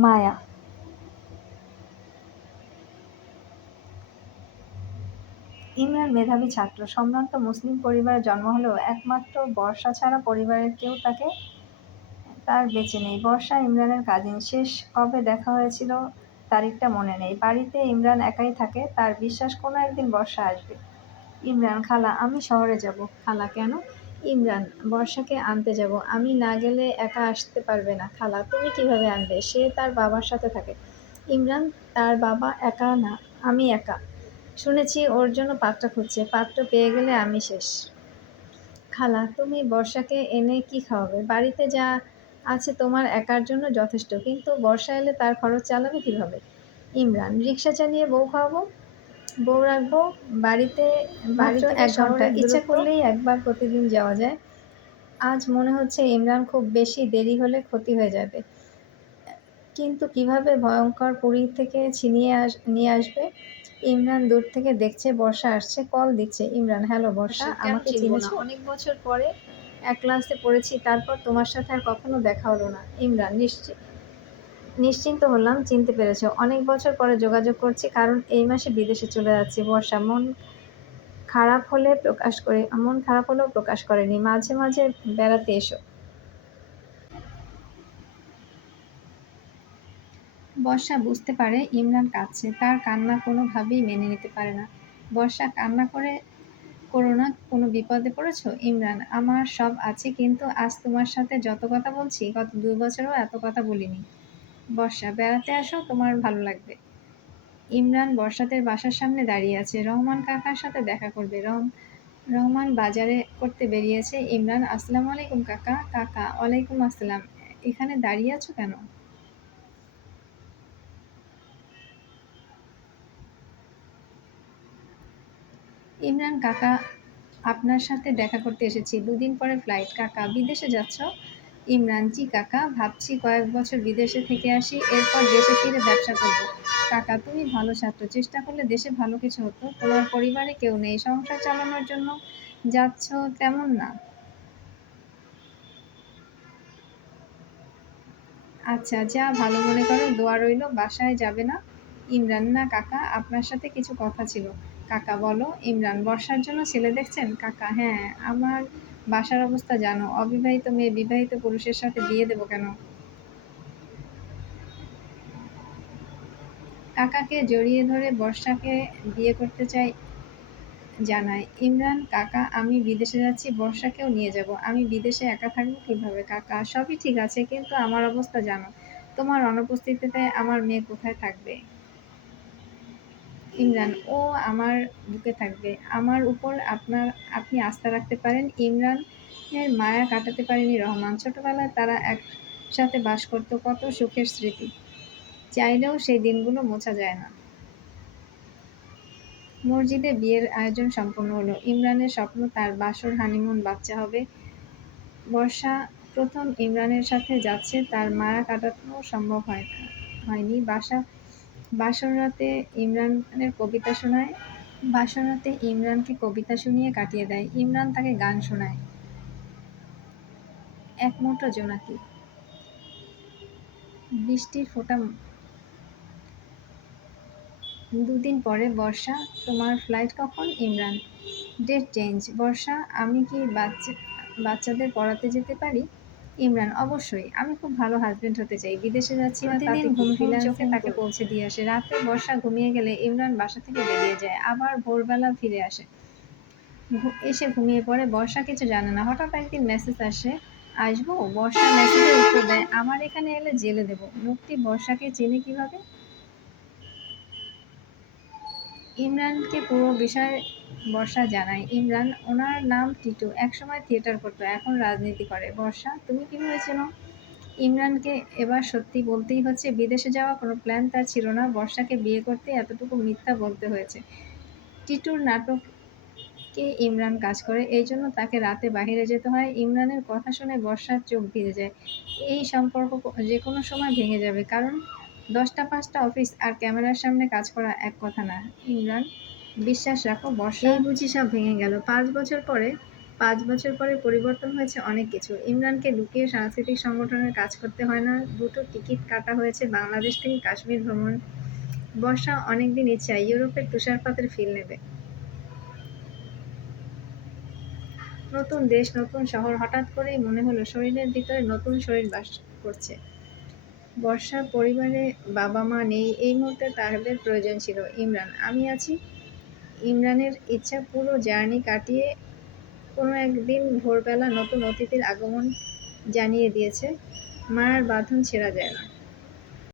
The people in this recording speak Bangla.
মায়া। ইমরান মেধাবী ছাত্র, সম্ভ্রান্ত মুসলিম পরিবারে জন্ম হলেও একমাত্র বর্ষা ছাড়া পরিবারের কেউ তার বেঁচে নেই। বর্ষা ইমরানের কাজিন। শেষ কবে দেখা হয়েছিল তারিখটা মনে নেই। বাড়িতে ইমরান একাই থাকে, তার বিশ্বাস কোনো একদিন বর্ষা আসবে। ইমরান: খালা, আমি শহরে যাব। খালা: কেন? ইমরান: বর্ষাকে আনতে যাব। আমি না গেলে একা আসতে পারবে না। খালা: তুমি কিভাবে আনবে? সে তার বাবার সাথে থাকে। ইমরান: তার বাবা একা না, আমি একা। শুনেছি ওর জন্য পাত্র খুঁজছে, পাত্র পেয়ে গেলে আমি শেষ। খালা: তুমি বর্ষাকে এনে কি খাওয়াবে? বাড়িতে যা আছে তোমার একার জন্য যথেষ্ট, কিন্তু বর্ষা এলে তার খরচ চালাবে কিভাবে? ইমরান: রিক্সা চালিয়ে বউ খাওয়াবো। বউ রাখবো বাড়িতে। মাত্র থেকে 1 ঘন্টা, শহরের ইচ্ছা দূরত্ব। করলেই একবার প্রতিদিন যাওয়া যায়। আজ মনে হচ্ছে ইমরান খুব বেশি দেরি হলে ক্ষতি হয়ে যাবে। কিন্তু কিভাবে ভয়ঙ্কর পুরী থেকে নিয়ে আসবে? ইমরান দূর থেকে দেখছে বর্ষা আসছে, কল দিচ্ছে। ইমরান: হ্যালো বর্ষা, কেন আমাকে চিনবো না? চিনেছো? অনেক বছর পরে এক ক্লাসে পড়েছি, তারপর তোমার সাথে আর কখনো দেখা হলো না। ইমরান: নিশ্চিন্ত হলাম চিনতে পেরেছো। অনেক বছর পরে যোগাযোগ করছি, কারণ এই মাসে বিদেশে চলে যাচ্ছি। বর্ষা: মন খারাপ হলেও প্রকাশ করেনি। মাঝে মাঝে বেড়াতে এসো। বর্ষা বুঝতে পারে ইমরান কাঁদছে, তার কান্না কোনোভাবেই মেনে নিতে পারে না। বর্ষা: কান্না করো না, কোনো বিপদে পড়েছো? ইমরান: আমার সব আছে, কিন্তু আজ তোমার সাথে যত কথা বলছি, গত 2 বছরেও এত কথা বলিনি। বর্ষা: বেড়াতে আসো, তোমার ভালো লাগবে। ইমরান বর্ষাদের বাসার সামনে দাঁড়িয়ে আছে। রহমান কাকার সাথে দেখা করবে। রহমান বাজারে করতে বেরিয়েছে। ইমরান: আসসালামু আলাইকুম কাকা। কাকা: ওয়ালাইকুম আসসালাম। এখানে দাঁড়িয়ে আছো কেন? ইমরান: কাকা, আপনার সাথে দেখা করতে এসেছি। 2 দিন পরে ফ্লাইট। কাকা: বিদেশে যাচ্ছ? ইমরান: জি কাকা, ভাবছি কয়েক বছর বিদেশে থেকে আসি, এরপর দেশে ফিরে ব্যবসা করব। কাকা: তুমি ভালো ছাত্র, চেষ্টা করলে দেশে ভালো কিছু হতো। তোমার পরিবারে কেউ নেই, সংসার চালানোর জন্য যাচ্ছ তেমন না। আচ্ছা, যা ভালো মনে করো, দোয়া রইল। বাসায় যাবে না? ইমরান: না কাকা, আপনার সাথে কিছু কথা ছিল। কাকা: বলো। ইমরান: বর্ষার জন্য ছেলে দেখছেন? কাকা: হ্যাঁ। আমার বাসার অবস্থা জানো, অবিবাহিত মেয়ে বিবাহিত পুরুষের সাথে বিয়ে দেবো কেন? কাকাকে জড়িয়ে ধরে বর্ষাকে বিয়ে করতে চাই জানায়। ইমরান: কাকা, আমি বিদেশে যাচ্ছি, বর্ষাকেও নিয়ে যাব। আমি বিদেশে একা থাকবো কিভাবে? কাকা: সবই ঠিক আছে, কিন্তু আমার অবস্থা জানো, তোমার অনুপস্থিতিতে আমার মেয়ে কোথায় থাকবে? ইমরান: ও আমার বুকে থাকবে। আমার উপর আপনি আস্থা রাখতে পারেন। ইমরানের মায়া কাটাতে পারেনি রহমান। ছোটবেলায় তারা একসাথে বাস করত, কত সুখের স্মৃতি, চাইলেও সেই দিনগুলো মোছা যায় না। মসজিদে বিয়ের আয়োজন সম্পন্ন হলো। ইমরানের স্বপ্ন তার বাসর, হানিমুন, বাচ্চা হবে। বর্ষা প্রথম ইমরানের সাথে যাচ্ছে, তার মায়া কাটানো সম্ভব হয়নি। বাসর রাতে ইমরানকে কবিতা শুনিয়ে কাটিয়ে দেয়। ইমরান তাকে গান শোনায়। এক মুঠো জোনাকি, বৃষ্টির ফোঁটা। 2 দিন পরে। বর্ষা: তোমার ফ্লাইট কখন? Imran: date change. বর্ষা: আমি কি বাচ্চাদের পড়াতে যেতে পারি? ইমরান: অবশ্যই, আমি খুব ভালো হাজবেন্ড হতে চাই। বিদেশে যাচ্ছি না, তাতে ঘুম চোখে তাকে পৌঁছে দিয়ে আসে। রাতে বর্ষা ঘুমিয়ে গেলে ইমরান বাসা থেকে বেরিয়ে যায়, আবার ভোরবেলা ফিরে আসে। এসে ঘুমিয়ে পড়ে। বর্ষা কিছু জানে না। হঠাৎ একদিন মেসেজ আসে, আসবো? বর্ষা মেসেজের উত্তর দেয়, আমার এখানে এলে জেলে দেব। লোকটি বর্ষাকে চেনে কিভাবে? ইমরানকে পুরো বিষয় বর্ষা জানায়। ইমরান: ওনার নাম টিটু, একসময় থিয়েটার করতো, এখন রাজনীতি করে। বর্ষা: তুমি কিভাবে চেনো? ইমরানকে এবার সত্যি বলতেই হচ্ছে, বিদেশে যাওয়া কোনো প্ল্যান তার ছিল না, বর্ষাকে বিয়ে করতে এতটুকু মিথ্যা বলতে হয়েছে। টিটুর নাটকে ইমরান কাজ করে, এই জন্য তাকে রাতে বাহিরে যেতে হয়। ইমরানের কথা শুনে বর্ষার চোখ ভিজে যায়। এই সম্পর্ক যে কোনো সময় ভেঙে যাবে, কারণ 10টা-5টা অফিস আর ক্যামেরার সামনে কাজ করা এক কথা না। ইমরান: বিশ্বাস রাখো বর্ষা। এই বুঝি সব ভেঙে গেল। 5 বছর পরে 5 বছর পরে পরিবর্তন হয়েছে অনেক কিছু। ইমরানকে লুকিয়ে সাংস্কৃতিক সংগঠনের কাজ করতে হয় না। 2টো টিকিট কাটা হয়েছে বাংলাদেশ থেকে কাশ্মীর ভ্রমণ। বর্ষা অনেকদিন ইচ্ছা ইউরোপের তুষারপাতের ফিল নেবে। নতুন দেশ, নতুন শহর, হঠাৎ করেই মনে হলো শরীরের ভিতরে নতুন শরীর বাস করছে। বর্ষার পরিবারে বাবা-মা নেই, এই মুহূর্তে তাদের প্রয়োজন ছিল ইমরান। আমি আছি। ইমরানের ইচ্ছা পুরো জার্নি কাটিয়ে কোনো একদিন ভোরবেলা নতুন অতিথির আগমন জানিয়ে দিয়েছে, মায়ার বাঁধন ছেঁড়া যায় না।